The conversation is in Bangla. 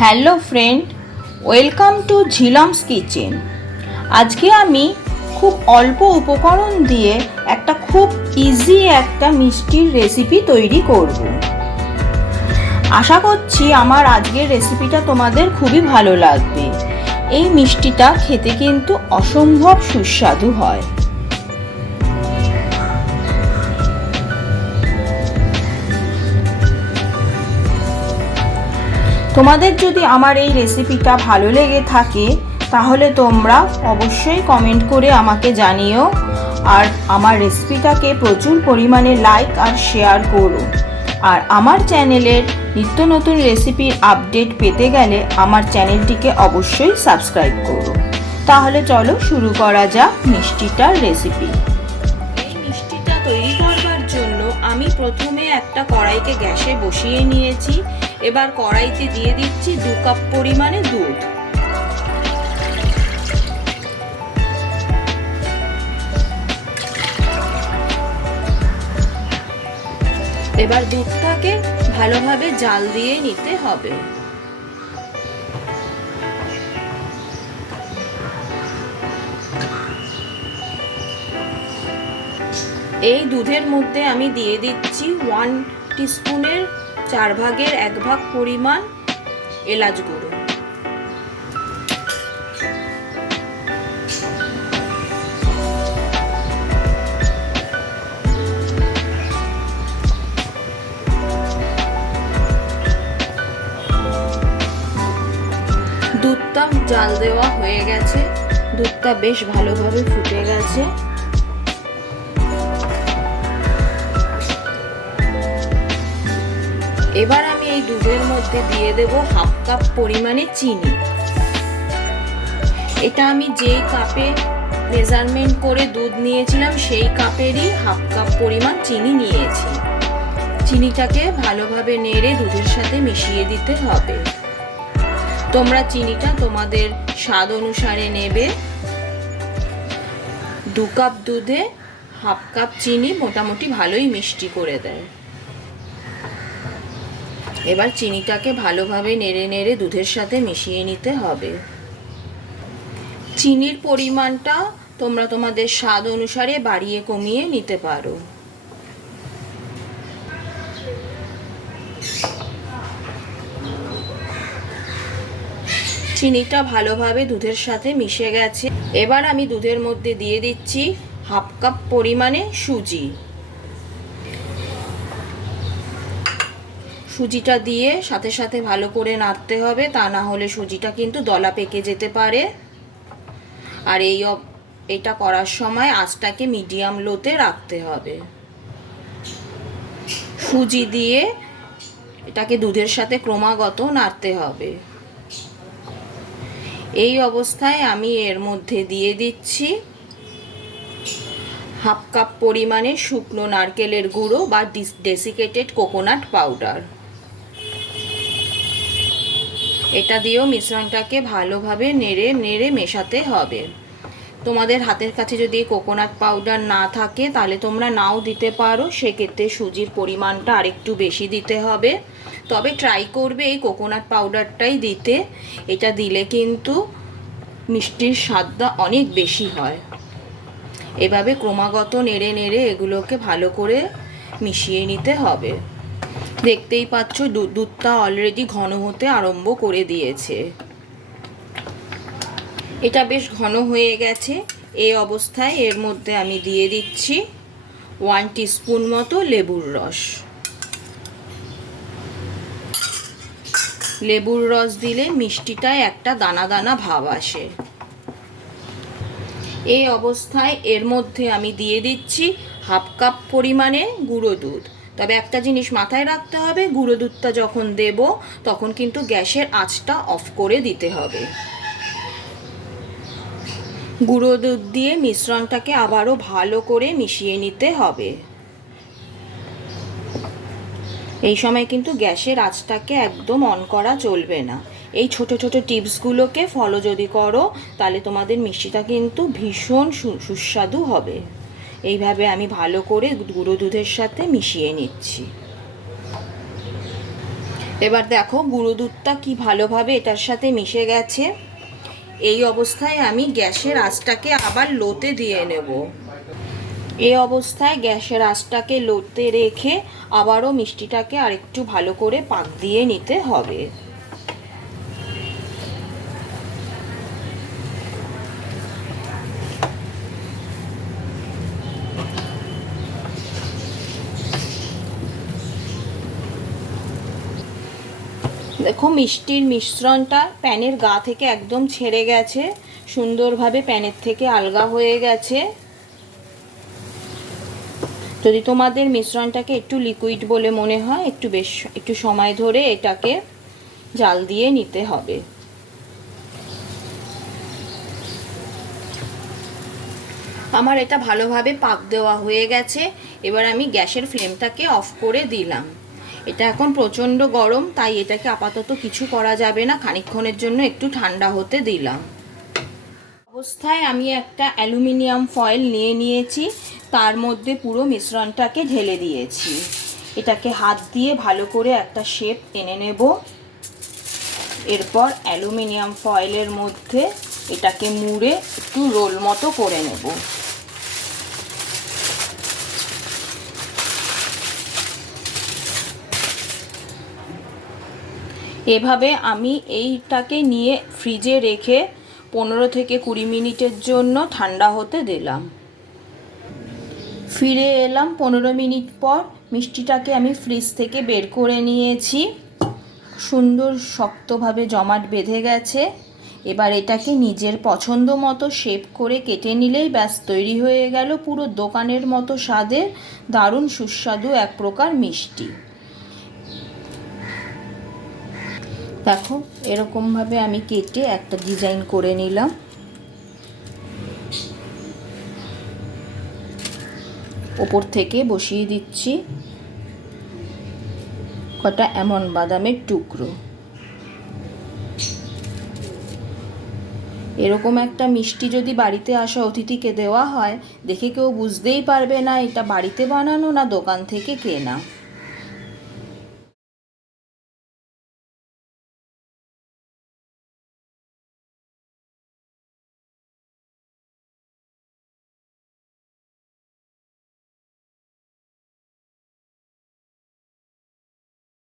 Hello friend, welcome to Jhilam's kitchen. আজকে আমি খুব অল্প উপকরণ দিয়ে একটা খুব ইজি একটা মিষ্টির রেসিপি তৈরি করব। আশা করছি আমার আজকের রেসিপিটা তোমাদের খুবই ভালো লাগবে। এই মিষ্টিটা খেতে কিন্তু অসম্ভব সুস্বাদু হয়। তোমাদের যদি আমার এই রেসিপিটা ভালো লেগে থাকে তাহলে তোমরা অবশ্যই কমেন্ট করে আমাকে জানিও, আর আমার রেসিপিটাকে প্রচুর পরিমাণে লাইক আর শেয়ার করো। আর আমার চ্যানেলের নিত্য নতুন রেসিপির আপডেট পেতে গেলে আমার চ্যানেলটিকে অবশ্যই সাবস্ক্রাইব করো। তাহলে চলো শুরু করা যাক মিষ্টিটার রেসিপি। এই মিষ্টিটা তৈরি করবার জন্য আমি প্রথমে একটা কড়াইকে গ্যাসে বসিয়ে নিয়েছি। এবার কড়াইতে দিয়ে দিচ্ছি 2 কাপ পরিমাণে দুধ। এবার দুধটাকে ভালোভাবে জাল দিয়ে নিতে হবে। এই দুধের মধ্যে আমি দিয়ে দিচ্ছি 1 টিস্পুনের 4 ভাগের 1 ভাগ পরিমাণ এলাচ গুঁড়ো। দুধটা জাল দেওয়া হয়ে গেছে, দুধটা বেশ ভালোভাবে ফুটে গেছে। এবার আমি এই দুধের মধ্যে দিয়ে দেব 1/2 কাপ পরিমাণে চিনি। এটা আমি যেই কাপে মেজারমেন্ট করে দুধ নিয়েছিলাম সেই কাপেরই 1/2 কাপ পরিমাণ চিনি নিয়েছি। চিনিটাকে ভালোভাবে নেড়ে দুধের সাথে মিশিয়ে দিতে হবে। তোমরা চিনিটা তোমাদের স্বাদ অনুসারে নেবে। 2 কাপ দুধে 1/2 কাপ চিনি মোটামুটি ভালোই মিষ্টি করে দেয়। এবার চিনিটাকে ভালোভাবে নেড়ে নেড়ে দুধের সাথে মিশিয়ে নিতে হবে। চিনির পরিমাণটা তোমরা তোমাদের স্বাদ অনুসারে বাড়িয়ে কমিয়ে নিতে পারো। চিনিটা ভালোভাবে দুধের সাথে মিশে গেছে। এবার আমি দুধের মধ্যে দিয়ে দিচ্ছি 1/2 কাপ পরিমাণে সুজি। সুজিটা দিয়ে সাথে সাথে ভালো করে নাড়তে হবে, তা না হলে সুজিটা কিন্তু দলা পেকে যেতে পারে। আর এটা করার সময় আঁচটাকে মিডিয়াম লোতে রাখতে হবে। সুজি দিয়ে এটাকে দুধের সাথে ক্রমাগত নাড়তে হবে। এই অবস্থায় আমি এর মধ্যে দিয়ে দিচ্ছি 1/2 কাপ পরিমাণে শুকনো নারকেলের গুঁড়ো বা ডেসিকেটেড কোকোনাট পাউডার। এটা দিয়েও মিশ্রণটাকে ভালোভাবে নেড়ে নেড়ে মেশাতে হবে। তোমাদের হাতের কাছে যদি কোকোনাট পাউডার না থাকে তাহলে তোমরা নাও দিতে পারো, সেক্ষেত্রে সুজির পরিমাণটা আরেকটু বেশি দিতে হবে। তবে ট্রাই করবে এই কোকোনাট পাউডারটাই দিতে। এটা দিলে কিন্তু মিষ্টির স্বাদটা অনেক বেশি হয়। এভাবে ক্রমাগত নেড়ে নেড়ে এগুলোকে ভালো করে মিশিয়ে নিতে হবে। দেখতেই পাচ্ছ দুধটা অলরেডি ঘন হতে আরম্ভ করে দিয়েছে। এটা বেশ ঘন হয়ে গেছে। এই অবস্থায় এর মধ্যে আমি দিয়ে দিচ্ছি 1 টিস্পুন মতো লেবুর রস। লেবুর রস দিলে মিষ্টিটায় একটা দানা দানা ভাব আসে। এই অবস্থায় এর মধ্যে আমি দিয়ে দিচ্ছি 1/2 কাপ পরিমাণে গুঁড়ো দুধ। তবে একটা জিনিস মাথায় রাখতে হবে, গুঁড়ো দুধটা যখন দেব তখন কিন্তু গ্যাসের আঁচটা অফ করে দিতে হবে। গুঁড়ো দুধ দিয়ে মিশ্রণটাকে আবারও ভালো করে মিশিয়ে নিতে হবে। এই সময় কিন্তু গ্যাসের আঁচটাকে একদম অন করা চলবে না। এই ছোট ছোট টিপসগুলোকে ফলো যদি করো তাহলে তোমাদের মিষ্টিটা কিন্তু ভীষণ সুস্বাদু হবে। এইভাবে আমি ভালো করে গুঁড়ো দুধের সাথে মিশিয়ে নিচ্ছি। এবার দেখো গুঁড়ো দুধটা কি ভালোভাবে এটার সাথে মিশে গেছে। এই অবস্থায় আমি গ্যাসের আঁচটাকে আবার লোতে দিয়ে নেব। এই অবস্থায় গ্যাসের আঁচটাকে লোতে রেখে আবারও মিষ্টিটাকে আরেকটু ভালো করে পাক দিয়ে নিতে হবে। দেখো মিষ্টির মিশ্রণটা প্যানের গা থেকে একদম ছেড়ে গেছে, সুন্দরভাবে প্যানের থেকে আলগা হয়ে গেছে। যদি তোমাদের মিশ্রণটাকে একটু লিকুইড বলে মনে হয়, একটু সময় ধরে এটাকে জাল দিয়ে নিতে হবে। আমার এটা ভালোভাবে পাক দেওয়া হয়ে গেছে। এবার আমি গ্যাসের ফ্লেমটাকে অফ করে দিলাম। এটা এখন প্রচণ্ড গরম, তাই এটাকে আপাতত কিছু করা যাবে না, খানিকক্ষণের জন্য একটু ঠান্ডা হতে দিলাম। অবস্থায় আমি একটা অ্যালুমিনিয়াম ফয়েল নিয়ে নিয়েছি, তার মধ্যে পুরো মিশ্রণটাকে ঢেলে দিয়েছি। এটাকে হাত দিয়ে ভালো করে একটা শেপ এনে নেব। এরপর অ্যালুমিনিয়াম ফয়েলের মধ্যে এটাকে মুড়ে একটু রোল মতো করে নেব। এভাবে আমি এইটাকে নিয়ে ফ্রিজে রেখে 15 থেকে 20 মিনিটের জন্য ঠান্ডা হতে দিলাম। ফিরে এলাম 15 মিনিট পর। মিষ্টিটাকে আমি ফ্রিজ থেকে বের করে নিয়েছি। সুন্দর শক্তভাবে জমাট বেঁধে গেছে। এবার এটাকে নিজের পছন্দ মতো শেপ করে কেটে নিলেই ব্যাস তৈরি হয়ে গেল পুরো দোকানের মতো স্বাদের দারুণ সুস্বাদু এক প্রকার মিষ্টি। দেখো এরকমভাবে আমি কেটে একটা ডিজাইন করে নিলাম। ওপর থেকে বসিয়ে দিচ্ছি কটা এমন বাদামের টুকরো। এরকম একটা মিষ্টি যদি বাড়িতে আসা অতিথিকে দেওয়া হয়, দেখে কেউ বুঝতেই পারবে না এটা বাড়িতে বানানো না দোকান থেকে কেনা।